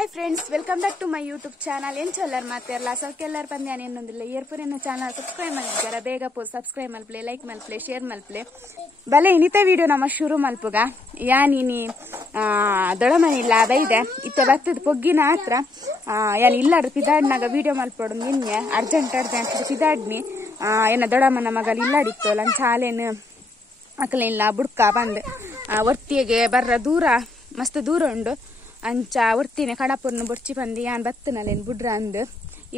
Hi friends, welcome back to my YouTube channel. ಏನು ಚೊಲ್ಲರ್ ಮಾತೆಲ್ಲ ಸೌಕೆಲ್ಲರ ಪಂದ್ಯಾನ ಏನೊಂದಿಲ್ಲ ಏರ್ಪುರಿನ ಚಾನಲ್ ಸಬ್ಸ್ಕ್ರೈಬ್ ಮಾಡಿದ್ದಾರೆ. ಬೇಗ ಪೋಸ್ಟ್ ಸಬ್ಸ್ಕ್ರೈಬ್ ಮಲ್ಪ್ಲೆ, ಲೈಕ್ ಮಲ್ಪ್ಲೆ, ಶೇರ್ ಮಲ್ಪ್ಲೆ. ಬಲೆ ಇನಿತ ವಿಡಿಯೋ ನಮ್ಮ ಶುರು ಮಲ್ಪುಗ ಯಾನಿನಿ ದೊಡಮನಿಲ್ಲ ಬೈದೆ ಇತ್ತ ಬತ್ತದ ಪೊಗ್ಗಿನ ಹತ್ರ ಯಾನ್ ಇಲ್ಲಾಡ್ರು ಪಿದಾಡ್ನಾಗ ವಿಡಿಯೋ ಮಲ್ಪೋಡು ನಿನ್ನೆ ಅರ್ಜೆಂಟ್ ಪಿದಾಡ್ನಿ ಏನ ದೊಡಮನ ಮಗಲ್ ಇಲ್ಲಾಡಿತ್ತು ಲಂಚ ಹಾಲೇನು ಅಕಲಿಲ್ಲ ಬುಡ್ಕ ಬಂದ್ ಒರ್ತಿಗೆ ಬರ್ರ ದೂರ ಮಸ್ತ್ ದೂರ ಉಂಡು ಅಂಚ ಒರ್ತಿನ ಕಡಪುರ್ನು ಬೊಡ್ಚಿ ಬಂದು ಯಾನ್ ಬತ್ತನಲ್ಲೇನು ಬುಡ್ರ ಅಂದ್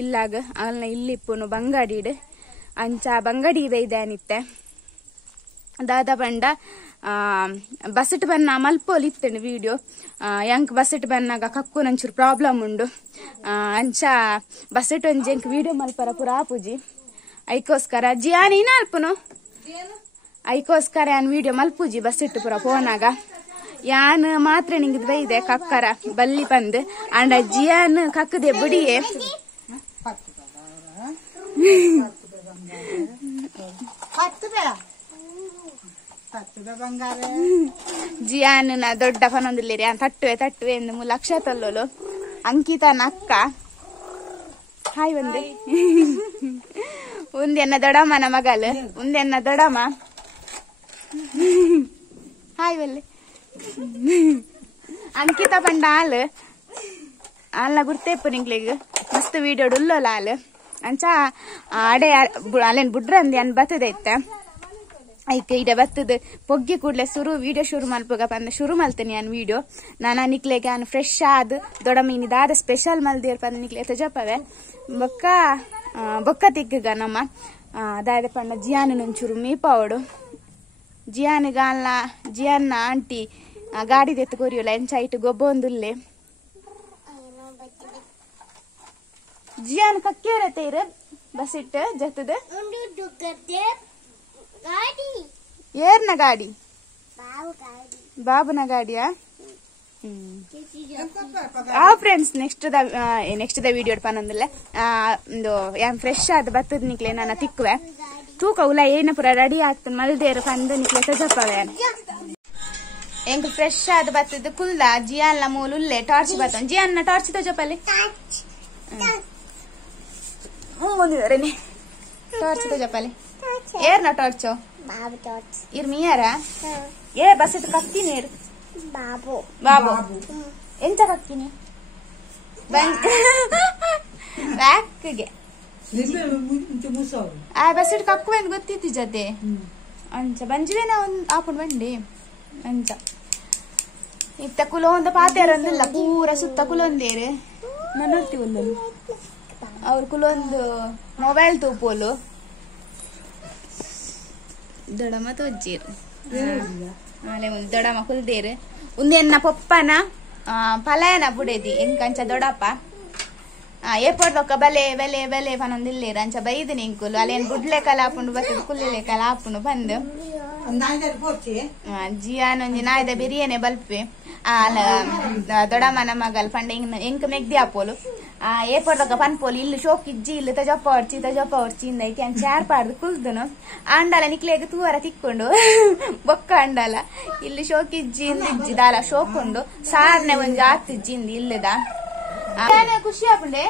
ಇಲ್ಲಾಗ ಅಲ್ನ ಇಲ್ಲಿಪ್ಪುನು ಬಂಗಾಡಿಡ್ ಅಂಚ ಬಂಗಡಿ ಬೈದಾನಿತ್ತೆ ದಾದ ಬಂಡ ಬಸ್ಸಿಟ್ ಬನ್ನ ಮಲ್ಪೋಲಿ ಇತ್ತೇನೆ ವಿಡಿಯೋ ಯಂಕ್ ಬಸ್ಸಿಟ್ ಬನ್ನಾಗ ಕಕ್ಕು ನಂಚೂರು ಪ್ರಾಬ್ಲಮ್ ಉಂಡು ಅಂಚ ಬಸ್ಸಿಟ್ ಒಂಜಿ ಎಂಕ್ ವಿಡಿಯೋ ಮಲ್ಪರ ಪುರ ಆಪುಜಿ ಐಕೋಸ್ಕರ ಜಿಯಾನ್ ಇನ ಅಲ್ಪುನು ಐಕೋಸ್ಕರ ಯಾನ್ ವಿಡಿಯೋ ಮಲ್ಪುಜಿ ಬಸ್ಸಿಟ್ಟು ಪುರ ಫೋನಾಗ ಯಾನ್ ಮಾತ್ರ ನಿಂಗಿದ್ ಬೈದೆ ಕಕ್ಕರ ಬಲ್ಲಿ ಬಂದ್ ಅಂಡ ಜಿಯಾನ್ ಕಕ್ಕದೆ ಬುಡಿಯೇ ಜಿಯಾನ್ ದೊಡ್ಡ ಪನೊಂದಿಲ್ಲೇರಿ ಯಾನ್ ತಟ್ಟುವೆ ಎಂದು ಲಕ್ಷ ತಲ್ಲೋಲು ಅಂಕಿತನ ಅಕ್ಕ ಹಾಯ್ ಒಂದೆ ಉಂದೆನ್ನ ದೊಡಮ್ಮನ ಮಗಲ್ ಉಂದೆನ್ನ ದೊಡಮ್ಮ ಹಾಯ್ ಬಲ್ಲಿ ಅಂಕಿತ ಪಂಡ ಆಲ್ನ ಗುರ್ತೇಪು ನಿಂಗ್ಲಿಗ್ ಮಸ್ತ್ ವಿಡಿಯೋ ಡುಲ್ಲೋಲ ಆಲ್ ಅಂಚ ಅಡೆ ಅಲ್ಲೇನ್ ಬುಡ್ರ ಅಂದಿ ಅನ್ ಬತ್ತದ ಇತ್ತ ಐಕೆ ಇಡ ಬತ್ತದ ಪೊಗ್ಗಿ ಕೂಡ್ಲೆ ವಿಡಿಯೋ ಶುರು ಮಲ್ಪಗ ಬಂದ ಶುರು ಮಲ್ತೇನೆ ನಾನು ವಿಡಿಯೋ ನಾನು ನಿಕ್ಲೆಗೆ ನಾನು ಫ್ರೆಶ್ ಆದ್ ದೊಡ್ಡ ಮೀನಿ ದಾದ ಸ್ಪೆಷಲ್ ಮಲ್ದೇರ್ ಪಂದ ನಿಕ್ಲೆ ತಜಪವೆ ಬೊಕ್ಕ ತಿಕ್ಕಗ ನಮ್ಮ ದಾದ ಪಂಡ ಜಿಯಾನ್ ಒಂಚೂರು ಮೀಪಾವಡು ಜಿಯಾನ್ನ ಆಂಟಿ ಗಾಡಿ ತೆತ್ತು ಕೊರಿಯೋಲ್ಲ ಎಂಚ ಇಟ್ಟು ಗೊಬ್ಬ ಒಂದುಲ್ಲೆ ಜಿಯಾನ್ ಕಕ್ಕೇರತೆ ಇರ ಬಸ್ ಇಟ್ಟು ಜತ್ತದ ಏರ್ನ ಗಾಡಿ ಬಾಬುನ ಗಾಡಿಯಾ ಫ್ರೆಂಡ್ಸ್ ನೆಕ್ಸ್ಟ್ ದ ವಿಡಿಯೋ ಪನ್ನೊಂದಿಲ್ಲ ಒಂದು ಯಾನ್ ಫ್ರೆಶ್ ಆದ ಬತ್ತದ ನಿಕ್ಲೆ ನನ್ನ ತಿಕ್ಕುವೆ ತೂಕ ಉಲ ಏನ ಪುರ ರೆಡಿ ಆಗ್ತದೆ ಮಲ್ದೇರು ಪಂದು ನಿಕ್ಲೆ ತಜಪ್ಪವೆ ಎಂಕ್ ಫ್ರೆಶ್ ಆದ ಬತ್ತದ ಕುಲ್ದ ಜಿಯಾನ್ಲ ಮೂಲ ಉಲ್ಲೆ ಟಾರ್ಚ್ ಬತ್ತ ಜಿಯಾನ್ನ ಟಾರ್ಚ್ ತಜಪ್ಪಲ್ಲಿ ಮುಂದಿದಾರೇನೆ ಟಾರ್ಚ್ ತಜಪ್ಪಲ್ಲಿ ಏರ್ನ ಟಾರ್ಚ್ ಇರ್ ಮೀಯಾರ ಏ ಬಸ್ ಇಟ್ಟು ಕಕ್ಕಿನಿ ಏರ್ ಬಾಬು ಎಂತ ಕಕ್ಕಿನಿ ಬ್ಯಾಕ್ಗೆ ಆ ಬಸ್ ಇಟ್ಟು ಕಕ್ಕುವೆ ಅಂತ ಗೊತ್ತಿತ್ತು ಜೊತೆ ಅಂಚ ಬಂಜುವೇನ ಒಂದ್ ಆಪುಂಡು ಬಂಡಿ ಅಂಚ ಇತ್ತ ಕುಲೊಂದ ಪಾತೆರೊಂದಿಲ್ಲ ಪೂರ ಸುತ್ತ ಕುಲೊಂದೇರು ನೋಡ್ತೀವಲ್ಲ ಅವ್ರ ಕುಲೊಂದು ಮೊಬೈಲ್ ತೂಪೋಲು ದೊಡಮ ತೋಜ್ಜೀರು ಆಲೆ ಒಂದು ದೊಡಮ ಕುಲ್ದೇರು ಉಂದೆನ್ನ ಪೊಪ್ಪನ ಪಲಾಯನ ಬುಡೇದಿ ಎಂಕಂಚ ದೊಡಪ್ಪ ಏಪಡ್ದೊಕ್ಕ ಬಲೆ ಪನೊಂದಿಲ್ಲೇರು ಅಂಚ ಬೈದು ನಿಂಕುಲು ಅಲ್ಲೇನ್ ಬುಡ್ಲೆ ಕಲಾಪುಂಡು ಬರ್ತದ ಕುಲ್ಲಿಲೆ ಕಲಾಪುಂಡು ಬಂದು ಜಿಯಾನ್ ಒಂಜಿ ನಾಯ್ದ ಬಿರಿಯಾನಿ ಬಲ್ಪೆ ದೊಡಮನ ಮಗಲ್ ಪಂಡ ಎಂಕ್ ಮೆಗ್ದಿ ಆಪೋಲು ಏಪಡ್ದೊಕ್ಕ ಪನ್ಪೋಲು ಇಲ್ಲಿ ಶೋಕ್ ಇಜ್ಜಿ ಇಲ್ಲಿ ತಜಪ್ಪ ಹೊಡ್ಚಿ ಇಂದೈತಿ ಅಂಚ ಯಾರ್ ಪಾಡ್ದು ಕುಲ್ದನು ಅಂಡಲ ನಿಕ್ಲೆಗ್ ತೂವರ ತಿಕ್ಕೊಂಡು ಬೊಕ್ಕ ಅಂಡಲ ಇಲ್ಲಿ ಶೋಕ್ ಇಜ್ಜಿ ಇಜ್ಜಿ ದಾಲ ಶೋಕೊಂಡು ಸಾರ್ನೆ ಒಂಜಿ ಆತಿಜ್ಜಿಂದಿ ಇಲ್ಲದ ಖುಷಿ ಆಪುಂಡೆ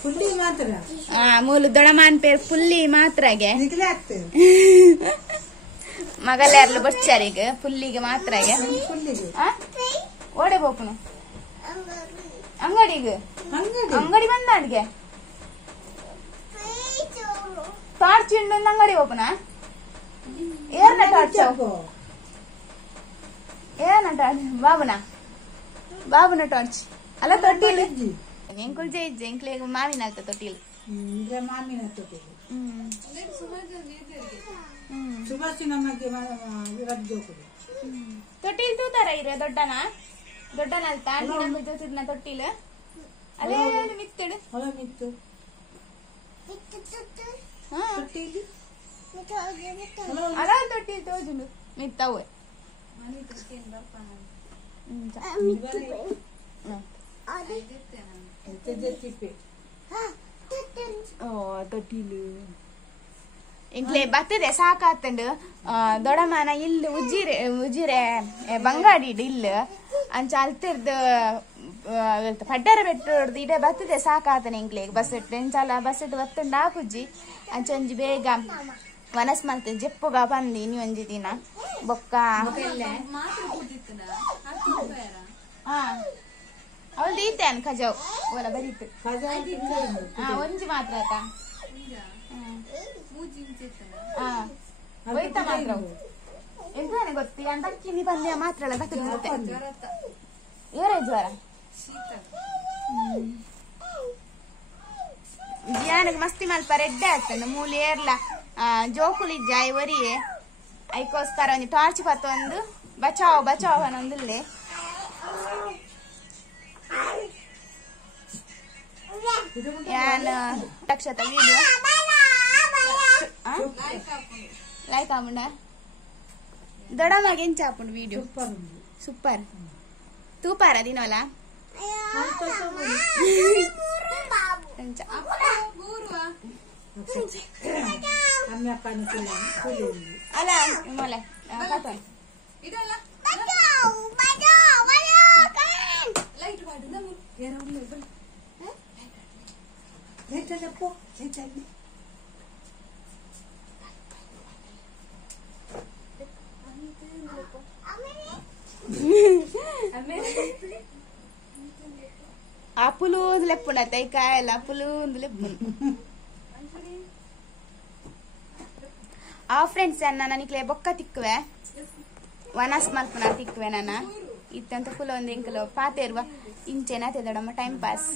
ಫುಲ್ಲಿ ಮಾತ್ರ ಮೂಲು ದೊಡಮಾನ್ ಪೇರ್ ಫುಲ್ಲಿ ಮಾತ್ರಗೆ ಮಗಲ್ಯಾರ್ಲು ಬಚ್ಚಾರೀಗ ಫುಲ್ಲಿಗೆ ಮಾತ್ರಗೆ ಓಡೆ ಬೋಪುನು ಅಂಗಡಿ ಬಂದ ಅಡ್ಗೆ ಟಾರ್ಚ್ ಇಂಡು ಅಂಗಡಿ ಓಪನ ಏನ ಟಾರ್ಚ್ ಬಾಬುನ ಟಾರ್ಚ್ ಅಲ್ಲ ತೊಟ್ಟಿಲ್ ಎಂಕುಲ್ ಜೈಜ್ಜೆ ಎಂಕ್ಲೆಗ್ ಮಾವಿನ ಅಲ್ತ ತೊಟ್ಟಿಲ್ ತೊಟ್ಟಿಲ್ ತೂತಾರ ಇರ ದೊಡ್ಡನ ಅಲ್ತ ಜೊತಿದ್ನ ತೊಟ್ಟಿಲ್ ಅಲ್ಲೇ ಮಿತ್ತಿಡು ಅಲ್ಲ ತೊಟ್ಟಿಲ್ ತೋಜುಂಡು ಮಿತ್ತವೆ ತೊಟ್ಟಿಲು ಇಂಕ್ಲೆ ಬರ್ತದೆ ಸಾಕಾತಂಡು ದೊಡಮನ ಇಲ್ಲಿ ಉಜ್ಜಿರೆ ಬಂಗಾಡಿ ಇಲ್ಲ ಅಂಚ ಅಲ್ತಿರ್ದ ಪಡ್ಡರ ಬೆಟ್ಟೋಡ್ದು ಇಡೆ ಬರ್ತದೆ ಸಾಕಾತನೆ ಇಂಕ್ಲೆಗ್ ಬಸ್ ಎಂಚಾಲ ಬಸ್ ಬತ್ತಂಡ ಹಾಕುಜ್ಜಿ ಅಂಚೊಂಜಿ ಬೇಗ ವನಸ್ ಮಲ್ತೆ ಜೆಪ್ಪುಗ ಬಂದಿ ನೀ ಒಂಜಿ ದಿನ ಬೊಕ್ಕ ಅವಳು ದೀತೇನು ಖಜಾವ್ ಓಲ ಬರೀತು ಒಂಜಿ ಮಾತ್ರ ಆತ ಹೋಯ್ತ ಮಾತ್ರ ಎಂತಾನೆ ಗೊತ್ತಿ ಅಂತ ಅಕ್ಕಿನಿ ಪಲ್ಯ ಮಾತ್ರ ಅಲ್ಲ ಬರ್ತದೆ ಇವರೇ ಜ್ವರ ಜಿಯಾನಗ್ ಮಸ್ತಿ ಮಲ್ಪ ರೆಡ್ಡೆ ಆಗ್ತದೆ ಮೂಲಿ ಏರ್ಲ ಜೋಕುಲಿ ಜಾಯ್ ಒರಿಯೆ ಅದಕ್ಕೋಸ್ಕರ ಒಂದು ಟಾರ್ಚ್ ಪತ್ತೊಂದು ಬಚಾವ್ ಬಚಾವ್ ಅನ್ನೊಂದಿಲ್ಲೇ ಲಕ್ಷತ ವಿಡಿಯೋ ಲೈಕ್ ಆಮುಂಡ ದೊಡ್ಡಮ್ಮಗೆ ಎಂಚ ಆಪುಂಡು ವಿಡಿಯೋ ಸೂಪರ್ ತೂಪಾರ ದಿನೋಲ ಅಲ್ಲ ಮೊಲೆ ಕಥೆ అప్పులు లేపుండ తైకాయల అప్పులు లేపు ఆ ఫ్రెండ్స్ అన్న ನನಗೆ ಬೊಕ್ಕ ತಿಕ್ಕವೆ ವನಸ್ ಮಲ್ಪನ ತಿಕ್ಕವೆ ನನ್ನ ಇತ್ತಂತ ಫುಲ್ ಒಂದು ಎಂಕಲು ಪಾತೇರುವ ಇಂಚೆನ ತೆದಡಮ್ಮ ಟೈಮ್ ಪಾಸ್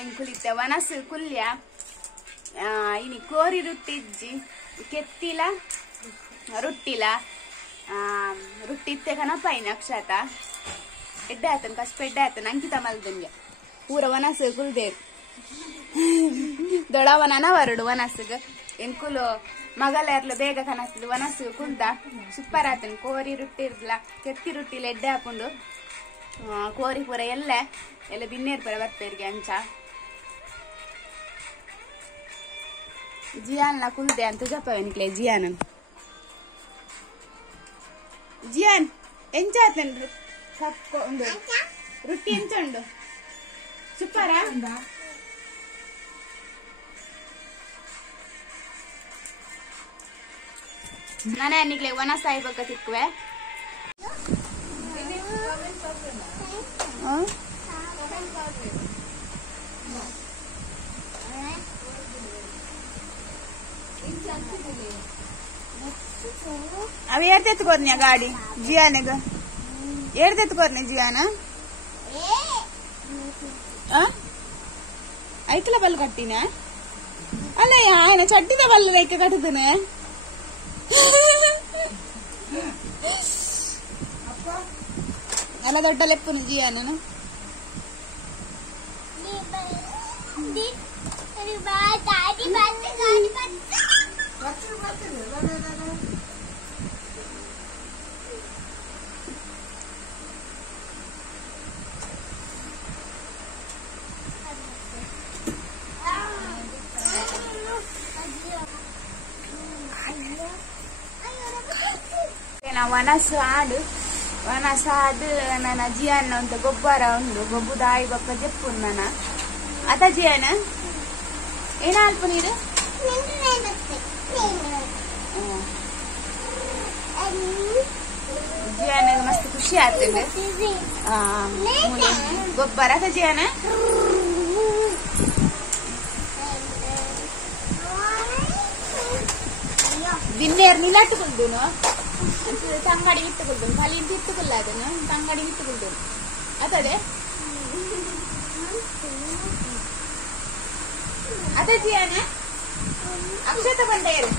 ಎಂಕುಲಿತ್ತ ವನಸ್ ಕುಲ್ಯ ಇನಿ ಕೋರಿ ರೊಟ್ಟಿಜ್ಜಿ ಕೆತ್ತಿಲ ರೊಟ್ಟಿಲ ರೊಟ್ಟಿ ಕನ ಪೈನ ಅಕ್ಷತ ಎಡ್ಡೆ ಆತನ ಕಷ್ಟ ಎಡ್ಡೆ ಆತನ ಅಂಕಿತ ಮಲ್ದಂಗೆ ಪೂರ ವನಸ್ ಕುಲ್ದೇರು ದೊಡವನ ವರಡು ವನಸ್ಗ ಎಂಕುಲು ಮಗಲೆರ್ಲು ಬೇಗ ಕನಸ್ಲು ವನಸ್ ಕುಲ್ದ ಸೂಪರ್ ಆತನ ಕೋರಿ ರೊಟ್ಟಿ ಇರ್ಲ ಕೆತ್ತಿ ರೊಟ್ಟಿಲಿ ಎಡ್ಡೆ ಹಾಕೊಂಡು ಕೋರಿ ಪೂರ ಎಲ್ಲ ದಿನ್ನೇರ್ ಪರ ಬರ್ತೇರಿಗೆ ಅಂಚ ಜಿಯಾನ್ ಕುಲ್ದೆ ಅಂತ ಜಪ್ಪವೆನ್ಕ್ಲೆ ಜಿಯಾನ್ ಜಿಯಾನ್ ಎಂಚ ಆತನ್ರಿ ಒಂದು ರೊಟ್ಟಿ ಎಂಚ ಉಂಡು ಸೂಪರಾ ನಾನೇ ಅನ್ನಿಕ್ಲೆ ವನಸಾಯಿ ಬಗ್ಗೆ ತಿಕ್ಕುವೆ ಅವ ಏರ್ತೆತ್ಕೋರ್ನಿಯ ಗಾಡಿ ಜಿಯಾನಗ ಏರ್ತೆತ್ಕೋರ್ನಿ ಜಿಯಾನ ಐಕಲ ಬಲ್ ಕಟ್ಟಿನ ಅಲ್ಲ ఆయన ಚಟ್ಟಿದ ಬಲ್ಲ ಐಕ ಕಟ್ಟದನೆ ಅಲ್ಲ ದೊಡ್ಡ ಲೆಪ್ಪನು ಜಿಯಾನನು ವನಸು ಆಡು ವನಸ ಆಡು ನನ್ನ ಜಿಯಾನ ಅಂತ ಗೊಬ್ಬರ ಉಂಡು ಗೊಬ್ಬು ದಾಯಿ ಬೊಕ್ಕ ಜಪ್ಪು ನನ್ನ ಅತ ಜಿಯಾನ ಏನ ಅಲ್ಪ ನೀರು ಜಿಯಾನ ಮಸ್ತ್ ಖುಷಿ ಆಗ್ತದೆ ಗೊಬ್ಬರ ಅತ ಜಿಯಾನ ದಿನ್ನೇರ್ ನಿಲಟ್ಟುಕೊಂಡು ತಂಗಡಿ ಇಟ್ಟುಕೊಂಡು ಕಲಿಂತ ಇಟ್ಟುಕೊಳ್ಳ ಅದನ್ನು ತಂಗಡಿ ಇಟ್ಟುಕೊಂಡು ಅದೇ ಅದೇ ಜಿಯಾನ ಅಕ್ಷತ ಬಂದೇರು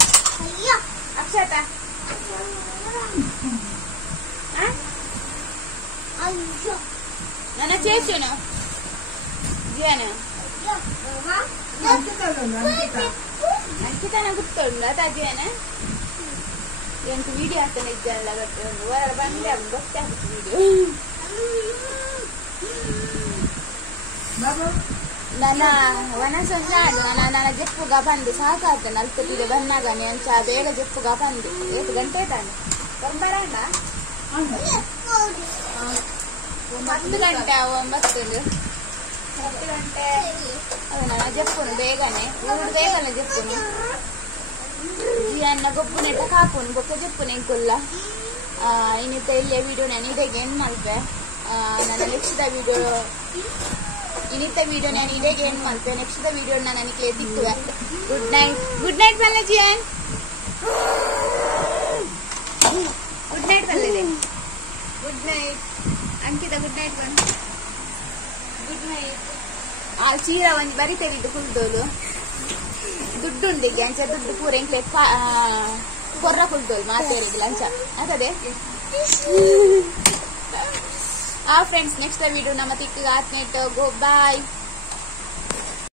ಅಕ್ಷತ ನನ್ನ ಚೇಸುನು ಜಿಯಾನ ಅಂಕಿತನ ಗುರ್ತುಂಡು ಅದ ಜಿಯಾನ ಎಂಟು ವಿಡಿಯೋ ಆಗ್ತಾನೆ ಇದ್ದಲ್ಲ ಹೊರ ಬಂದ್ರೆ ಗೊತ್ತಾಗುತ್ತೆ ವಿಡಿಯೋ ನನ್ನ ವನಸಂಜ ಅದು ನನ್ನ ಜಪ್ಪುಗ ಬಂದು ಸಾಕಾಗ್ತಾನೆ ಅಲ್ಪತ್ತಿದೆ ಬಂದಾಗನೆ ಅಂಚ ಬೇಗ ಜಪ್ಪುಗ ಬಂದು 8 ಗಂಟೆ ತಾನೆ ಬರ್ಬಾರಣ್ಣ 10 ಗಂಟೆ 9 10 ಗಂಟೆ ಅದನ್ನ ಜಪ್ಪುನು ಬೇಗನೆ ಊರು ಬೇಗನೆ ಜಪ್ಪುನು ಈ ಅನ್ನ ಗೊಬ್ಬು ನೆಟ್ಟ ಹಾಕುನು ಬೊಕ್ಕ ಜಪ್ಪುನು ಎಂಕುಲ್ಲ ಇನ್ನಿತ ಇಲ್ಲಿಯ ವಿಡಿಯೋ ನಾನು ಇದಕ್ಕೆ ಏನು ಮಾಡಿದೆ ನನ್ನ ನೆಕ್ಸ್ಟ್ ವಿಡಿಯೋ ಇನ್ನಿತ ವಿಡಿಯೋ ನಾನು ಇದಕ್ಕೆ ಏನು ಮಾಡಿದೆ ನೆಕ್ಸ್ಟ್ ವಿಡಿಯೋ ನನಗೆ ತಿಕ್ಕುವೆ ಗುಡ್ ನೈಟ್ ಬಲ್ಲ Ziyan good night ಬಲ್ಲಿದೆ good night ಅಂಕಿತ ಗುಡ್ ನೈಟ್ ಬಂದು ಗುಡ್ ನೈಟ್ ಆ ಚೀರ ಒಂದು ಬರಿತೇವಿದ್ದು ಕುಲ್ದೋಲು ದುಡ್ಡು ಉಂಡಿಗೆ ಅಂಚ ದುಡ್ಡು ಪೂರ ಎಂಕ್ಲೆ ಕೊರ್ರ ಕುಲ್ದೋಲು ಮಾತೇರಿಗೆ ಲಂಚ ಅದೇ ಫ್ರೆಂಡ್ಸ್ ನೆಕ್ಸ್ಟ್ ವಿಡಿಯೋ ನಮ್ಮ ತಿಕ್ಕಿಗೆ ಆತ್ನೇಟ್ ಗೋ ಬಾಯ್.